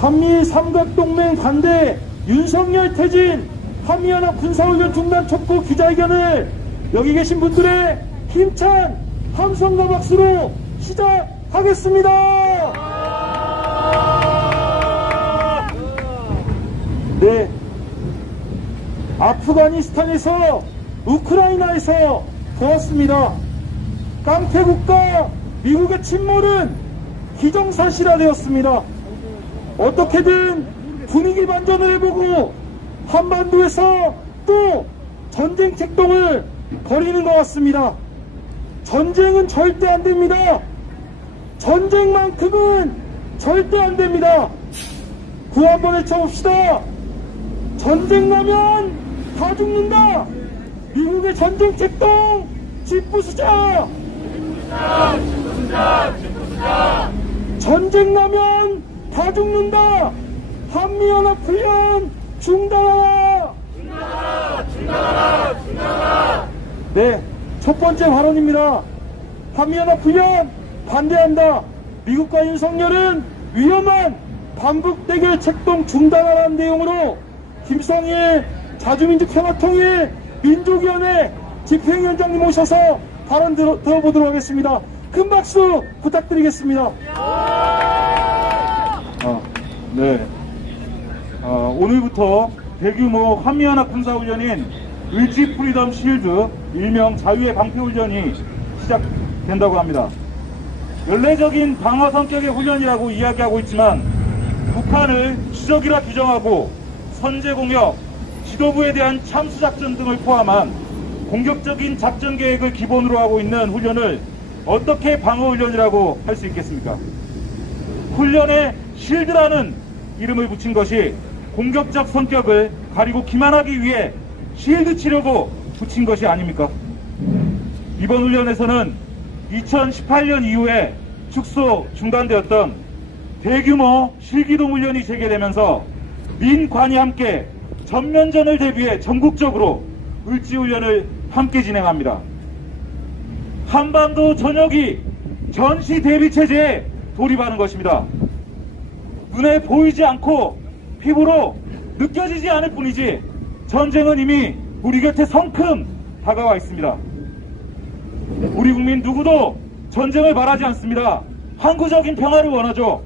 한미 삼각동맹 반대 윤석열 퇴진 한미연합 군사훈련 중단 촉구 기자회견을 여기 계신 분들의 힘찬 함성과 박수로 시작하겠습니다. 네, 아프가니스탄에서 우크라이나에서 보았습니다. 깡패국가 미국의 침몰은 기정사실화되었습니다. 어떻게든 분위기 반전을 해보고 한반도에서 또 전쟁 책동을 벌이는 것 같습니다. 전쟁은 절대 안 됩니다. 전쟁만큼은 절대 안 됩니다. 구호 한번 외쳐봅시다. 전쟁 나면 다 죽는다. 미국의 전쟁 책동 집부수자. 전쟁 나면 다 죽는다. 한미연합훈련 중단하라. 네, 첫 번째 발언입니다. 한미연합훈련 반대한다. 미국과 윤석열은 위험한 반북대결 책동 중단하라는 내용으로 김성일 자주민주평화통일 민족위원회 집행위원장님 오셔서 발언 들어보도록 하겠습니다. 큰 박수 부탁드리겠습니다. 네. 오늘부터 대규모 한미연합 군사훈련인 의지 프리덤 실드, 일명 자유의 방패훈련이 시작된다고 합니다. 연례적인 방어 성격의 훈련이라고 이야기하고 있지만 북한을 추적이라 규정하고 선제공격, 지도부에 대한 참수작전 등을 포함한 공격적인 작전 계획을 기본으로 하고 있는 훈련을 어떻게 방어훈련이라고 할 수 있겠습니까? 훈련에 실드라는 이름을 붙인 것이 공격적 성격을 가리고 기만하기 위해 실드 치려고 붙인 것이 아닙니까? 이번 훈련에서는 2018년 이후에 축소 중단되었던 대규모 실기동 훈련이 재개되면서 민관이 함께 전면전을 대비해 전국적으로 을지훈련을 함께 진행합니다. 한반도 전역이 전시 대비체제에 돌입하는 것입니다. 눈에 보이지 않고 피부로 느껴지지 않을 뿐이지 전쟁은 이미 우리 곁에 성큼 다가와 있습니다. 우리 국민 누구도 전쟁을 바라지 않습니다. 항구적인 평화를 원하죠.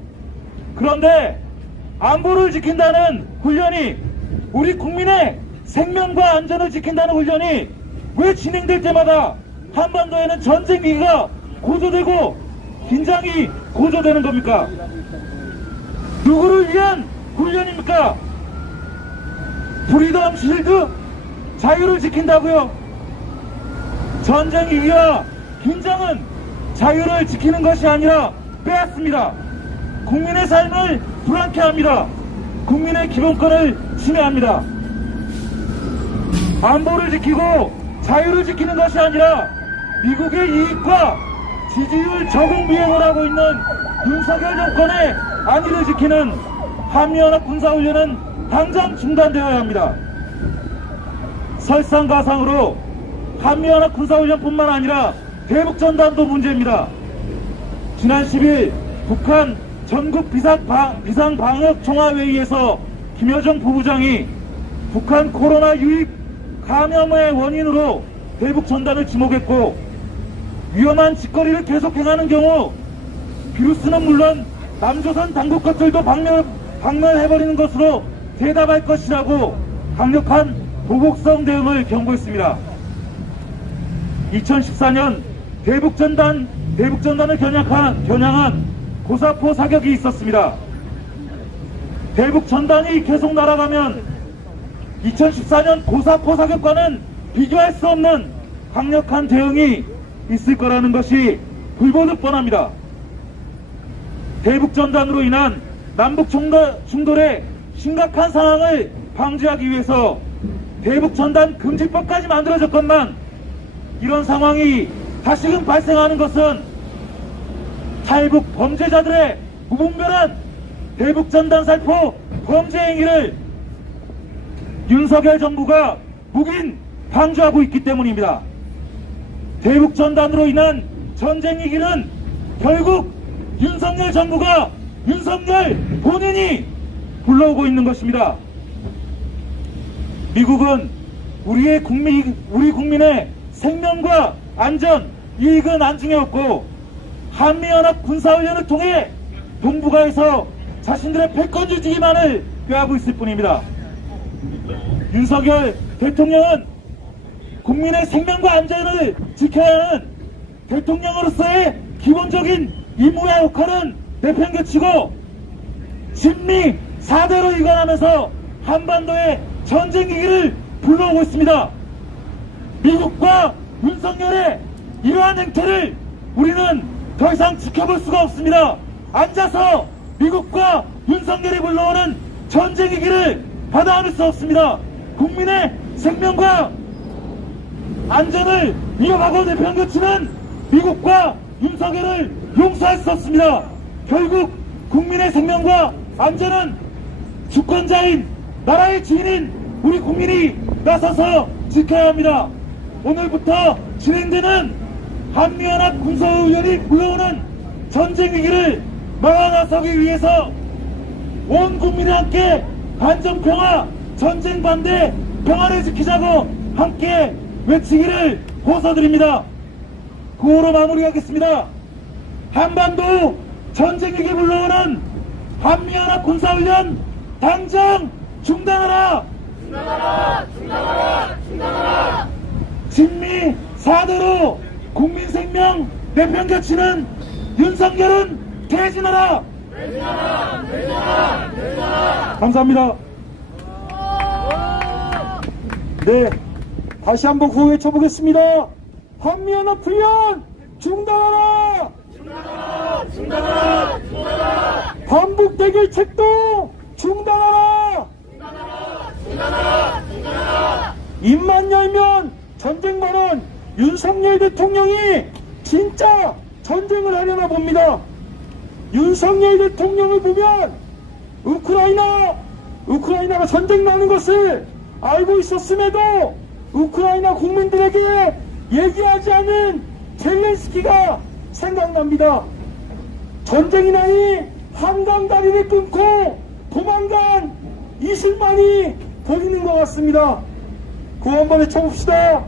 그런데 안보를 지킨다는 훈련이, 우리 국민의 생명과 안전을 지킨다는 훈련이 왜 진행될 때마다 한반도에는 전쟁 위기가 고조되고 긴장이 고조되는 겁니까? 누구를 위한 훈련입니까? 프리덤 실드? 자유를 지킨다고요? 전쟁 위기와 긴장은 자유를 지키는 것이 아니라 빼앗습니다. 국민의 삶을 불안케 합니다. 국민의 기본권을 침해합니다. 안보를 지키고 자유를 지키는 것이 아니라 미국의 이익과 지지율 적응 비행을 하고 있는 윤석열 정권의 안위를 지키는 한미연합 군사훈련은 당장 중단되어야 합니다. 설상가상으로 한미연합 군사훈련뿐만 아니라 대북전단도 문제입니다. 지난 10일 북한 전국 비상방역총화회의에서 김여정 부부장이 북한 코로나 유입 감염의 원인으로 대북전단을 지목했고, 위험한 짓거리를 계속 행하는 경우 비루스는 물론 남조선 당국 것들도 박멸해버리는 것으로 대답할 것이라고 강력한 보복성 대응을 경고했습니다. 2014년 대북전단을 겨냥한 고사포 사격이 있었습니다. 대북전단이 계속 날아가면 2014년 고사포 사격과는 비교할 수 없는 강력한 대응이 있을 거라는 것이 불보듯 뻔합니다. 대북전단으로 인한 남북 충돌의 심각한 상황을 방지하기 위해서 대북전단 금지법까지 만들어졌건만, 이런 상황이 다시금 발생하는 것은 탈북 범죄자들의 무분별한 대북전단 살포 범죄 행위를 윤석열 정부가 묵인 방조하고 있기 때문입니다. 대북전단으로 인한 전쟁 위기는 결국 윤석열 정부가, 윤석열 본인이 불러오고 있는 것입니다. 미국은 우리 국민의 생명과 안전, 이익은 안중에 없고 한미연합 군사훈련을 통해 동북아에서 자신들의 패권주의만을 꾀하고 있을 뿐입니다. 윤석열 대통령은 국민의 생명과 안전을 지켜야 하는 대통령으로서의 기본적인 임무와 역할은 내팽개치고 진미 4대로 일관하면서 한반도의 전쟁 위기를 불러오고 있습니다. 미국과 윤석열의 이러한 행태를 우리는 더 이상 지켜볼 수가 없습니다. 앉아서 미국과 윤석열이 불러오는 전쟁 위기를 받아안을 수 없습니다. 국민의 생명과 안전을 위협하고 내팽개치는 미국과 윤석열을 용서할 수 없습니다. 결국 국민의 생명과 안전은 주권자인 나라의 주인인 우리 국민이 나서서 지켜야 합니다. 오늘부터 진행되는 한미연합 군사훈련이 불러오는 전쟁 위기를 막아 나서기 위해서 온 국민이 함께 반정평화, 전쟁 반대, 평화를 지키자고 함께 외치기를 호소드립니다. 구호로 마무리하겠습니다. 한반도 전쟁 위기 불러오는 한미연합 군사훈련 당장 중단하라! 중단하라! 중단하라! 중단하라! 진미 4대로 국민 생명 내팽개치는 윤석열은 퇴진하라! 퇴진하라! 퇴진하라! 퇴진하라! 감사합니다. 네, 다시 한번 구호 외쳐보겠습니다. 한미연합 훈련 중단하라! 중단하라! 중단하라! 중단하라! 반북 대결 책도 중단하라! 중단하라! 중단하라! 중단하라! 입만 열면 전쟁 발언 윤석열 대통령이 진짜 전쟁을 하려나 봅니다. 윤석열 대통령을 보면 우크라이나가 전쟁 나는 것을 알고 있었음에도 우크라이나 국민들에게 얘기하지 않은 젤렌스키가 생각납니다. 전쟁이 나니 한강 다리를 끊고 도망간 이슬만이 보이는 것 같습니다. 구호 한번 외쳐봅시다.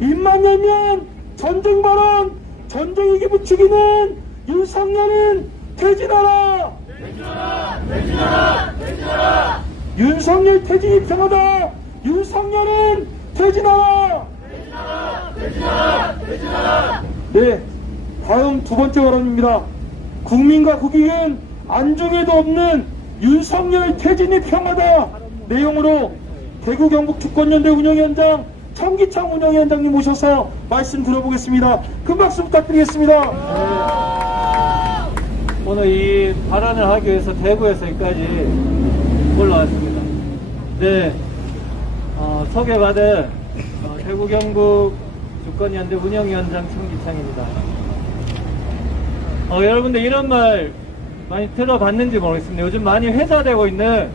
입만 열면 전쟁 발언, 전쟁 위기 부추기는 윤석열은 퇴진하라! 퇴진하라! 퇴진하라! 퇴진하라! 윤석열 퇴진이 편하다! 윤석열은 퇴진하라! 퇴진하라! 퇴진하라! 퇴진하라! 네, 다음 두 번째 발언입니다. 국민과 국익은 안중에도 없는 윤석열 퇴진이 평하다 내용으로 대구 경북 주권연대 운영위원장 청기창 운영위원장님 모셔서 말씀 들어보겠습니다. 큰 박수 부탁드리겠습니다. 오늘 이 발언을 하기 위해서 대구에서 여기까지 올라왔습니다. 네, 소개받은 대구 경북 주권연대 운영위원장 청기창입니다. 여러분들 이런 말 많이 들어봤는지 모르겠습니다. 요즘 많이 회자되고 있는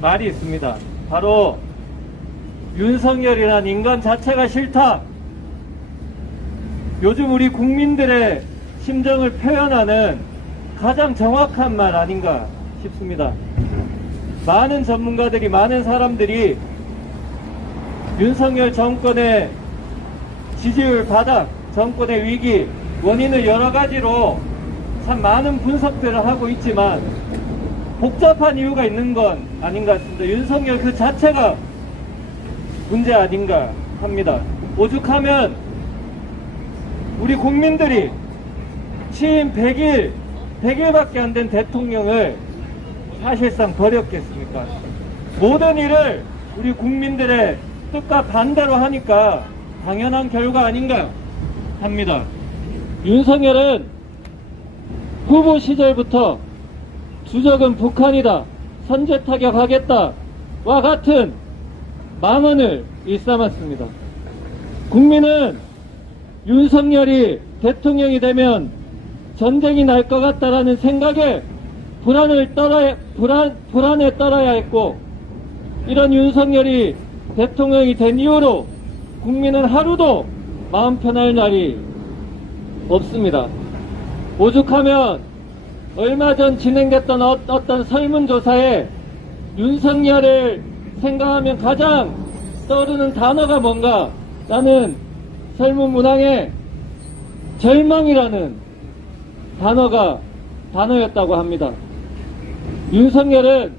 말이 있습니다. 바로 윤석열이란 인간 자체가 싫다. 요즘 우리 국민들의 심정을 표현하는 가장 정확한 말 아닌가 싶습니다. 많은 전문가들이, 많은 사람들이 윤석열 정권의 지지율 바닥, 정권의 위기, 원인을 여러 가지로 참 많은 분석들을 하고 있지만 복잡한 이유가 있는 건 아닌 것 같습니다. 윤석열 그 자체가 문제 아닌가 합니다. 오죽하면 우리 국민들이 취임 100일밖에 안 된 대통령을 사실상 버렸겠습니까? 모든 일을 우리 국민들의 뜻과 반대로 하니까 당연한 결과 아닌가 합니다. 윤석열은 후보 시절부터 주적은 북한이다, 선제 타격하겠다와 같은 망언을 일삼았습니다. 국민은 윤석열이 대통령이 되면 전쟁이 날 것 같다라는 생각에 불안에 떨어야 했고, 이런 윤석열이 대통령이 된 이후로 국민은 하루도 마음 편할 날이 없습니다. 오죽하면 얼마 전 진행됐던 어떤 설문조사에 윤석열을 생각하면 가장 떠오르는 단어가 뭔가? 라는 설문 문항에 절망이라는 단어였다고 합니다. 윤석열은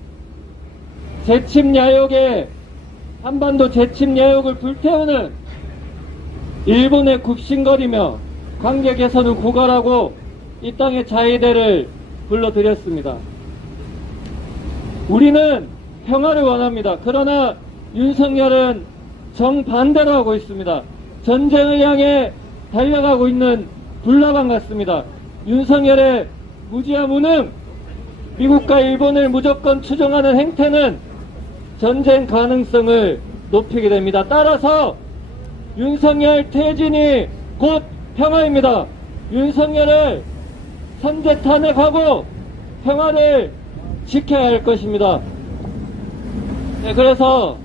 한반도 재침 야욕을 불태우는 일본에 굽신거리며 관계 개선을 고갈하고 이 땅의 자위대를 불러들였습니다. 우리는 평화를 원합니다. 그러나 윤석열은 정반대로 하고 있습니다. 전쟁을 향해 달려가고 있는 불나방 같습니다. 윤석열의 무지와 무능, 미국과 일본을 무조건 추종하는 행태는 전쟁 가능성을 높이게 됩니다. 따라서 윤석열 퇴진이 곧 평화입니다. 윤석열을 선제 탄핵하고 평화를 지켜야 할 것입니다. 네, 그래서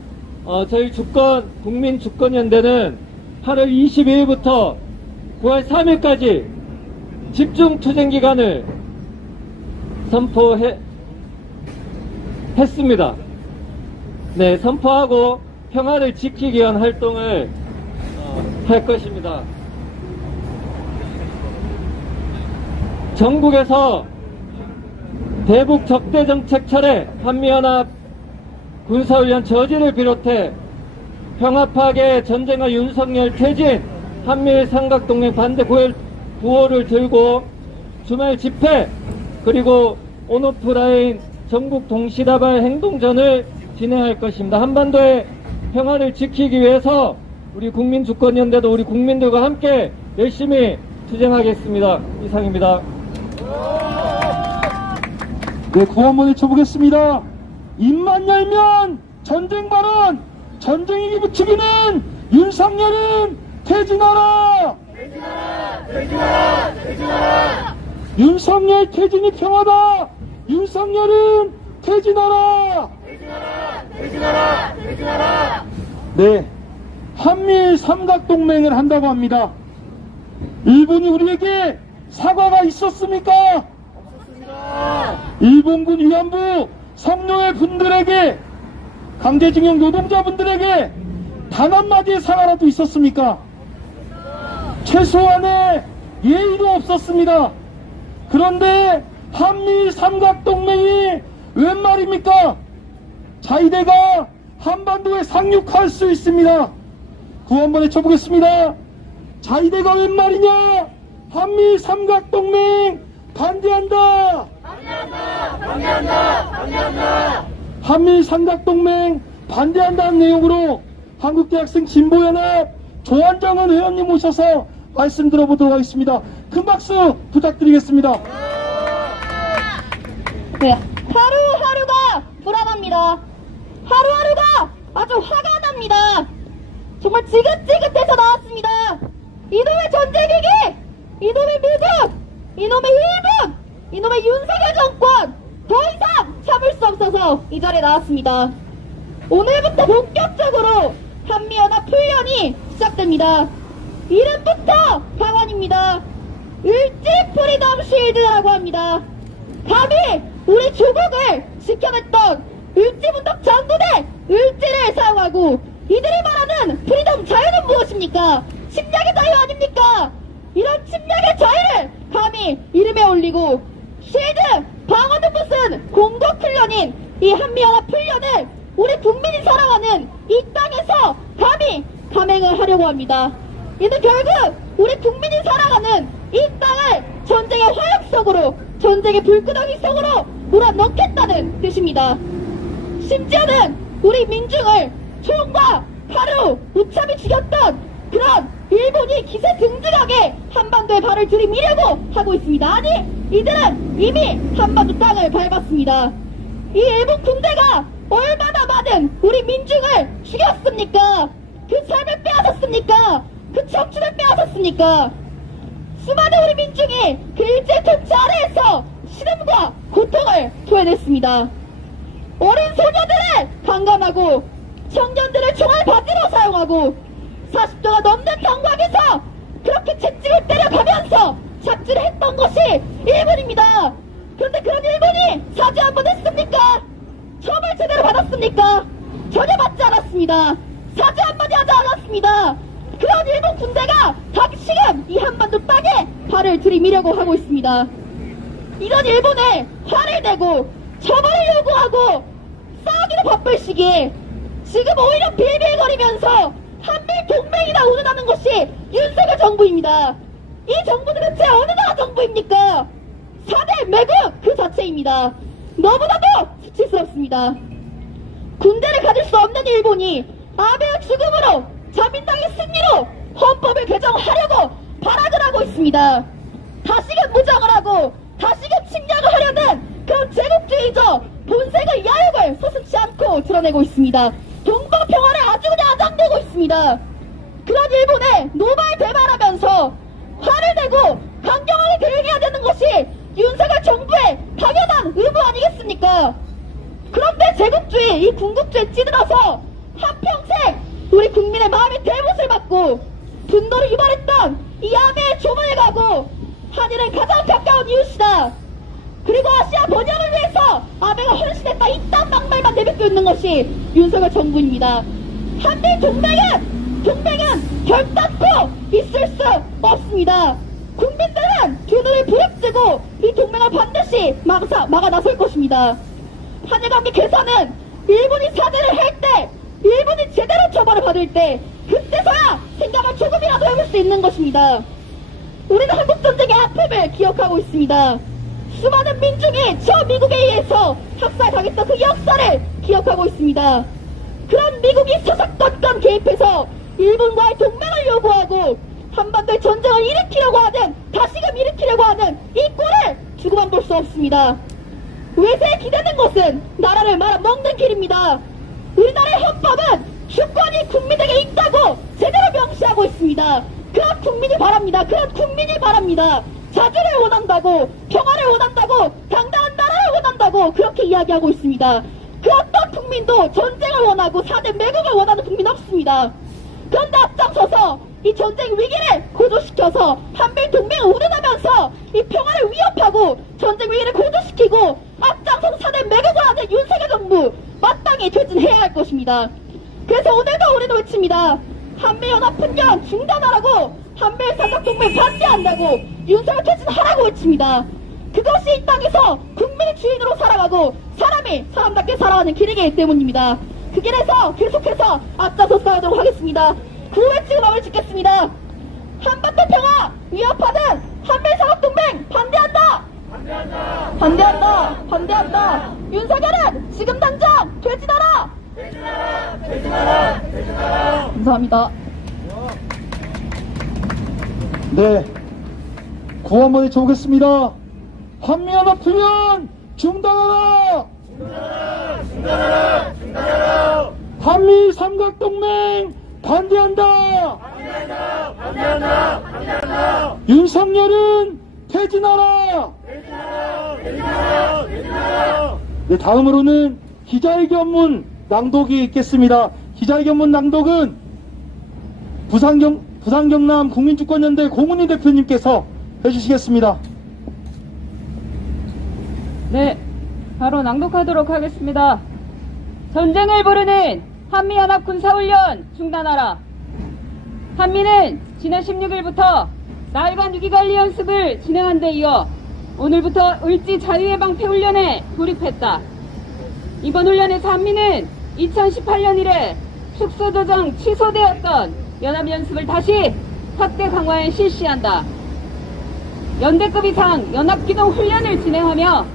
저희 국민주권연대는 8월 22일부터 9월 3일까지 집중투쟁기간을 선포했습니다. 네, 선포하고 평화를 지키기 위한 활동을 할 것입니다. 전국에서 대북 적대정책 철회, 한미연합 군사훈련 저지를 비롯해 평화파괴 전쟁과 윤석열 퇴진, 한미일 삼각동맹 반대 구호를 들고 주말 집회, 그리고 온오프라인 전국 동시다발 행동전을 진행할 것입니다. 한반도의 평화를 지키기 위해서 우리 국민주권연대도 우리 국민들과 함께 열심히 투쟁하겠습니다. 이상입니다. 네, 구호 한번 외쳐보겠습니다. 입만 열면 전쟁 발언, 전쟁이기 부추기는 윤석열은 퇴진하라! 퇴진하라! 퇴진하라! 퇴진하라! 윤석열 퇴진이 평화다! 윤석열은 퇴진하라! 퇴진하라! 퇴진하라! 퇴진하라! 네, 한미일 삼각동맹을 한다고 합니다. 일본이 우리에게 사과가 있었습니까? 없었습니다. 일본군 위안부 성노예 분들에게, 강제징용 노동자분들에게 단 한마디의 사과라도 있었습니까? 최소한의 예의도 없었습니다. 그런데 한미일 삼각동맹이 웬 말입니까? 자위대가 한반도에 상륙할 수 있습니다. 구호 한번 외쳐보겠습니다. 자위대가 웬 말이냐? 한미일 삼각동맹 반대한다! 반대한다! 반대한다! 반대한다! 한미일 삼각동맹 반대한다는 내용으로 한국대학생 진보연합 조한정은 의원님 모셔서 말씀 들어보도록 하겠습니다. 큰 박수 부탁드리겠습니다. 네, 하루하루가 불안합니다. 하루하루가 아주 화가 납니다. 정말 지긋지긋해서 나왔습니다. 이놈의 전쟁이기, 이놈의 미국, 이놈의 일본, 이놈의 윤석열 정권 더 이상 참을 수 없어서 이 자리에 나왔습니다. 오늘부터 본격적으로 한미연합 훈련이 시작됩니다. 이름부터 강원입니다. 을지 프리덤 쉴드라고 합니다. 감히 우리 조국을 지켜냈던 을지문덕 장군의 을지를 사용하고 이들이 말하는 프리덤 자유는 무엇입니까? 침략의 자유 아닙니까? 이런 침략의 자유를 감히 이름에 올리고 쉴드 방어는 무슨 공격훈련인 이 한미연합 훈련을 우리 국민이 사랑하는 이 땅에서 감히 감행을 하려고 합니다. 이는 결국 우리 국민이 사랑하는 이 땅을 전쟁의 화약 속으로, 전쟁의 불끄덩이 속으로 몰아넣겠다는 뜻입니다. 심지어는 우리 민중을 총과 칼로 무참히 죽였던 그런 일본이 기세 등등하게 한반도에 발을 들이미려고 하고 있습니다. 아니, 이들은 이미 한반도 땅을 밟았습니다. 이 일본 군대가 얼마나 많은 우리 민중을 죽였습니까? 그 삶을 빼앗았습니까? 그 청춘을 빼앗았습니까? 수많은 우리 민중이 그 일제 통치 아래에서 신음과 고통을 토해냈습니다. 어린 소녀들을 강간하고 청년들을 총알 바지로 사용하고 40도가 넘는 경광에서 그렇게 채찍을 때려가면서 잡지를 했던 것이 일본입니다. 그런데 그런 일본이 사죄 한 번 했습니까? 처벌 제대로 받았습니까? 전혀 받지 않았습니다. 사죄 한마디 하지 않았습니다. 그런 일본 군대가 다시금 이 한반도 땅에 발을 들이미려고 하고 있습니다. 이런 일본에 화를 내고 처벌을 요구하고 싸우기도 바쁠 시기에 지금 오히려 빌빌거리면서 한미 동맹이나 운운하는 것이 윤석열 정부입니다. 이 정부는 대체 어느 나라 정부입니까? 4대 매국 그 자체입니다. 너무나도 수치스럽습니다. 군대를 가질 수 없는 일본이 아베의 죽음으로 자민당의 승리로 헌법을 개정하려고 발악을 하고 있습니다. 다시금 무장을 하고 다시금 침략을 하려는 그런 제국주의적 본색의 야욕을 서슴지 않고 드러내고 있습니다. 동방평화를 아주 그냥 아장되고 있습니다. 그런 일본에 노발대발하면서 화를 내고 강경하게 대응해야 되는 것이 윤석열 정부의 당연한 의무 아니겠습니까? 그런데 제국주의, 이 군국주의에 찌들어서 한평생 우리 국민의 마음의 대못을 맞고 분노를 유발했던 이 아베의 조문에 가고 한일은 가장 가까운 이웃이다. 그리고 아시아 번영을 위해서 아베가 헌신했다. 이딴 막말만 내뱉고 있는 것이 윤석열 정부입니다. 한미 동맹은 결단코 있을 수 없습니다. 국민들은 두 눈을 부릅뜨고 이 동맹을 반드시 막아 나설 것입니다. 한일관계 개선은 일본이 사죄를 할 때, 일본이 제대로 처벌을 받을 때, 그때서야 생각을 조금이라도 해볼 수 있는 것입니다. 우리는 한국전쟁의 아픔을 기억하고 있습니다. 수많은 민중이 저 미국에 의해서 학살당했던 그 역사를 기억하고 있습니다. 그런 미국이 서석건건 개입해서 일본과의 동맹을 요구하고 한반도의 전쟁을 일으키려고 하는, 다시금 일으키려고 하는 이 꼴을 두고만 볼 수 없습니다. 외세에 기대는 것은 나라를 말아먹는 길입니다. 우리나라의 헌법은 주권이 국민에게 있다고 제대로 명시하고 있습니다. 그런 국민이 바랍니다. 그런 국민이 바랍니다. 자주를 원한다고, 평화를 원한다고, 당당한 나라를 원한다고 그렇게 이야기하고 있습니다. 그 어떤 국민도 전쟁을 원하고 4대 매국을 원하는 국민 없습니다. 그런데 앞장서서 이 전쟁 위기를 고조시켜서 한미 동맹을 운운하면서 이 평화를 위협하고 전쟁 위기를 고조시키고 앞장서서 4대 매국을 하는 윤석열 정부 마땅히 퇴진해야 할 것입니다. 그래서 오늘도 우리는 외칩니다. 한미연합훈련 중단하라고, 한미일삼각동맹 반대한다고, 윤석열 퇴진하라고 외칩니다. 그것이 이 땅에서 국민의 주인으로 살아가고 사람이 사람답게 살아가는 길이기 때문입니다. 그 길에서 계속해서 앞장서 싸우도록 하겠습니다. 구호외치고 마음을 짓겠습니다. 한반도 평화 위협하는 한미일삼각동맹 반대한다! 반대한다! 반대한다! 반대한다! 윤석열은 지금 당장 퇴진하라! 퇴진하라! 퇴진하라! 퇴진하라! 감사합니다. 네, 구호 한번 외쳐보겠습니다. 한미연합훈련 중단하라! 중단하라! 중단하라! 중단하라! 한미 삼각동맹 반대한다! 반대한다! 반대한다! 반대한다! 윤석열은 퇴진하라! 퇴진하라! 퇴진하라! 퇴진하라! 네, 다음으로는 기자회견문 낭독이 있겠습니다. 기자회견문 낭독은 부산경남 국민주권연대 공은희 대표님께서 해주시겠습니다. 네, 바로 낭독하도록 하겠습니다. 전쟁을 부르는 한미연합 군사훈련 중단하라. 한미는 지난 16일부터 나흘간 위기관리 연습을 진행한 데 이어 오늘부터 을지 자유예방패훈련에 돌입했다. 이번 훈련에서 한미는 2018년 이래 숙소 조정 취소되었던 연합연습을 다시 확대 강화해 실시한다. 연대급 이상 연합기동 훈련을 진행하며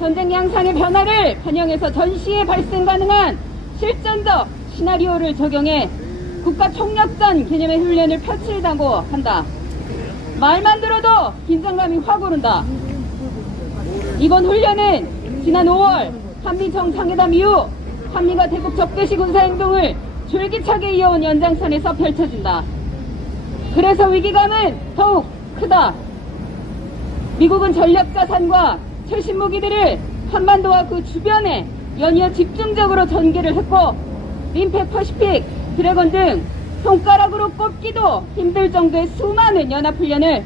전쟁 양상의 변화를 반영해서 전시에 발생 가능한 실전적 시나리오를 적용해 국가 총력전 개념의 훈련을 펼치려고 한다. 말만 들어도 긴장감이 확 오른다. 이번 훈련은 지난 5월 한미 정상회담 이후 한미가 대북 적대시 군사행동을 줄기차게 이어온 연장선에서 펼쳐진다. 그래서 위기감은 더욱 크다. 미국은 전략 자산과 최신 무기들을 한반도와 그 주변에 연이어 집중적으로 전개를 했고 림팩 퍼시픽, 드래곤 등 손가락으로 꼽기도 힘들 정도의 수많은 연합훈련을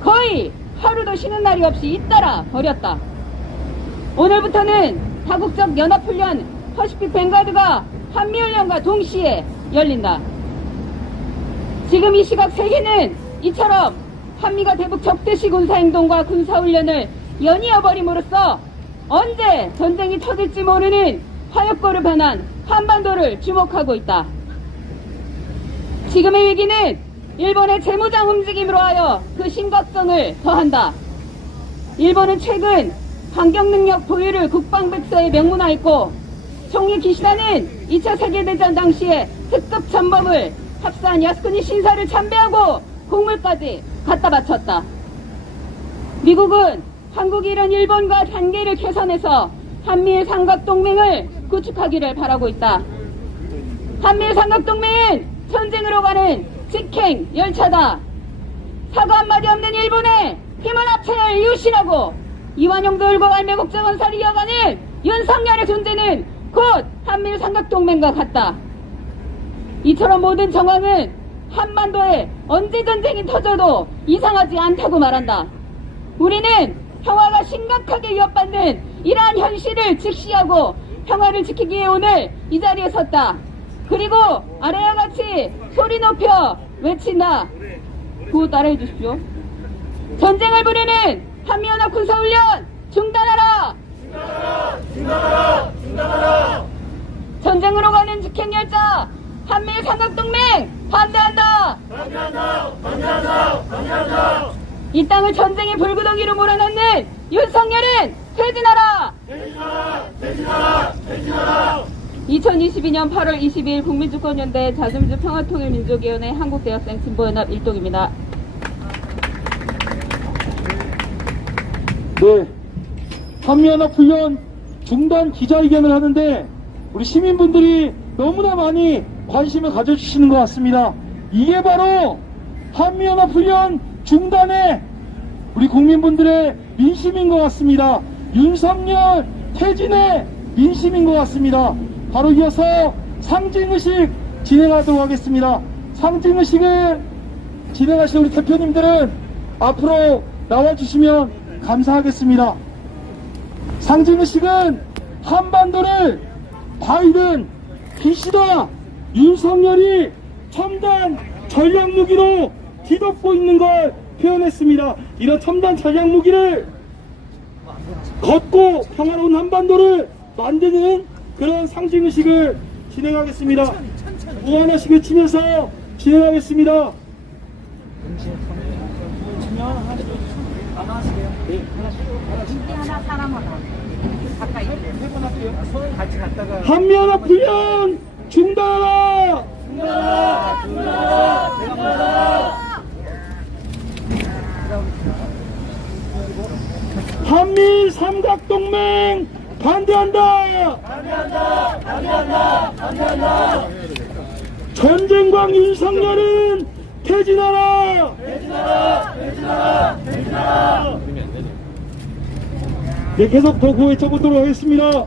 거의 하루도 쉬는 날이 없이 잇따라 벌였다. 오늘부터는 다국적 연합훈련 퍼시픽 뱅가드가 한미훈련과 동시에 열린다. 지금 이 시각 세계는 이처럼 한미가 대북 적대시 군사행동과 군사훈련을 연이어버림으로써 언제 전쟁이 터질지 모르는 화약고로 변한 한반도를 주목하고 있다. 지금의 위기는 일본의 재무장 움직임으로 하여 그 심각성을 더한다. 일본은 최근 반격능력 보유를 국방백서에 명문화했고 총리 기시다는 2차 세계대전 당시에 특급 전범을 합사한 야스쿠니 신사를 참배하고 공물까지 갖다 바쳤다. 미국은 한국이 이런 일본과 단계를 개선해서 한미일 삼각동맹을 구축하기를 바라고 있다. 한미일 삼각동맹은 전쟁으로 가는 직행 열차다. 사과 한마디 없는 일본에 힘을 합쳐야 유신하고 이완용도 울고 갈매국자 원사를 이어가는 윤석열의 존재는 곧 한미일 삼각동맹과 같다. 이처럼 모든 정황은 한반도에 언제 전쟁이 터져도 이상하지 않다고 말한다. 우리는 평화가 심각하게 위협받는 이러한 현실을 직시하고 평화를 지키기 위해 오늘 이 자리에 섰다. 그리고 아래와 같이 소리 높여 외친다. 구호 따라해 주십시오. 전쟁을 부르는 한미연합 군사훈련 중단하라! 중단하라! 중단하라! 전쟁으로 가는 직행열차 한미일 삼각동맹 반대한다! 반대한다! 반대한다! 반대한다! 이 땅을 전쟁의 불구덩이로 몰아넣는 윤석열은 퇴진하라! 퇴진하라! 퇴진하라! 퇴진하라! 2022년 8월 22일 국민주권연대 자주민주 평화통일민족위원회 한국대학생 진보연합 일동입니다. 네, 한미연합훈련 중단 기자회견을 하는데 우리 시민분들이 너무나 많이 관심을 가져주시는 것 같습니다. 이게 바로 한미연합훈련 중단의 우리 국민분들의 민심인 것 같습니다. 윤석열 퇴진의 민심인 것 같습니다. 바로 이어서 상징의식 진행하도록 하겠습니다. 상징의식을 진행하실 우리 대표님들은 앞으로 나와주시면 감사하겠습니다. 상징의식은 한반도를 바이든, 기시다, 윤석열이 첨단 전략무기로 뒤덮고 있는 걸 표현했습니다. 이런 첨단 전략무기를 걷고 평화로운 한반도를 만드는 그런 상징의식을 진행하겠습니다. 무한의식을 치면서 진행하겠습니다. 한미연합훈련 중단하라! 중단하라! 중단하라! 중단하라! 한미일 삼각동맹 반대한다! 반대한다! 반대한다! 반대한다! 전쟁광 윤석열은 퇴진하라! 퇴진하라! 퇴진하라! 퇴진하라! 네, 계속 더 외쳐보도록 하겠습니다.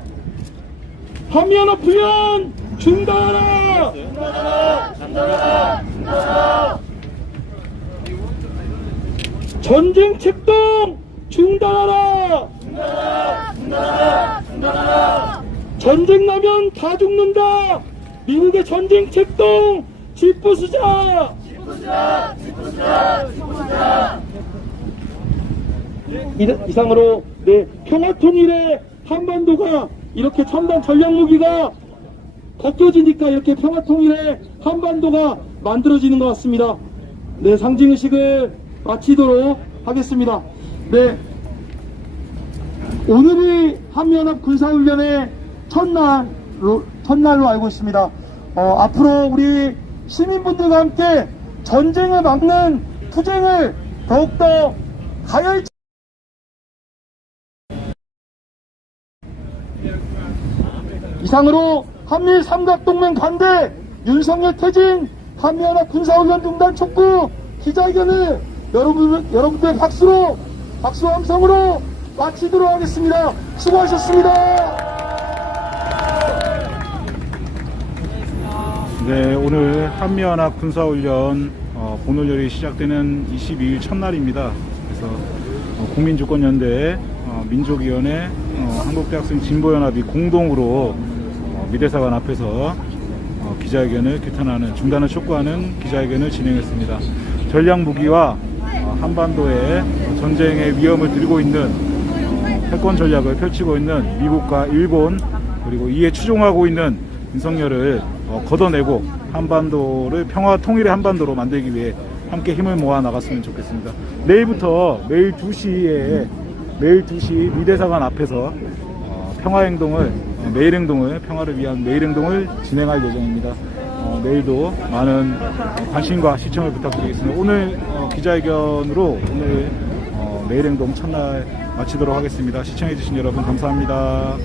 한미연합훈련 중단하라! 중단하라! 중단하라! 중단하라! 전쟁 책동 중단하라! 중단하라! 중단하라! 중단하라! 전쟁 나면 다 죽는다! 미국의 전쟁 책동 짚부수자! 짚부수자! 짚부수자! 짚부수자! 이상으로 네, 평화통일의 한반도가 이렇게 첨단 전략무기가 벗겨지니까 이렇게 평화통일의 한반도가 만들어지는 것 같습니다. 네, 상징의식을 마치도록 하겠습니다. 네, 오늘이 한미연합 군사훈련의 첫날로 알고 있습니다. 앞으로 우리 시민분들과 함께 전쟁을 막는 투쟁을 더욱더 가열차게 이상으로 한미일 삼각동맹 반대, 윤석열 퇴진, 한미연합 군사훈련 중단 촉구 기자회견을 여러분들의 박수와 함성으로 마치도록 하겠습니다. 수고하셨습니다. 네, 오늘 한미연합 군사훈련 본훈련이 시작되는 22일 첫날입니다. 그래서 국민주권연대 민족위원회 한국대학생 진보연합이 공동으로 미대사관 앞에서 기자회견을 규탄하는, 중단을 촉구하는 기자회견을 진행했습니다. 전략 무기와 한반도에 전쟁의 위험을 들고 있는 패권 전략을 펼치고 있는 미국과 일본, 그리고 이에 추종하고 있는 윤석열을 걷어내고 한반도를 평화 통일의 한반도로 만들기 위해 함께 힘을 모아 나갔으면 좋겠습니다. 내일부터 매일 2시 미대사관 앞에서 평화행동을, 매일행동을, 평화를 위한 매일행동을 진행할 예정입니다. 내일도 많은 관심과 시청을 부탁드리겠습니다. 오늘 기자회견으로 오늘 매일행동 첫날 마치도록 하겠습니다. 시청해주신 여러분 감사합니다.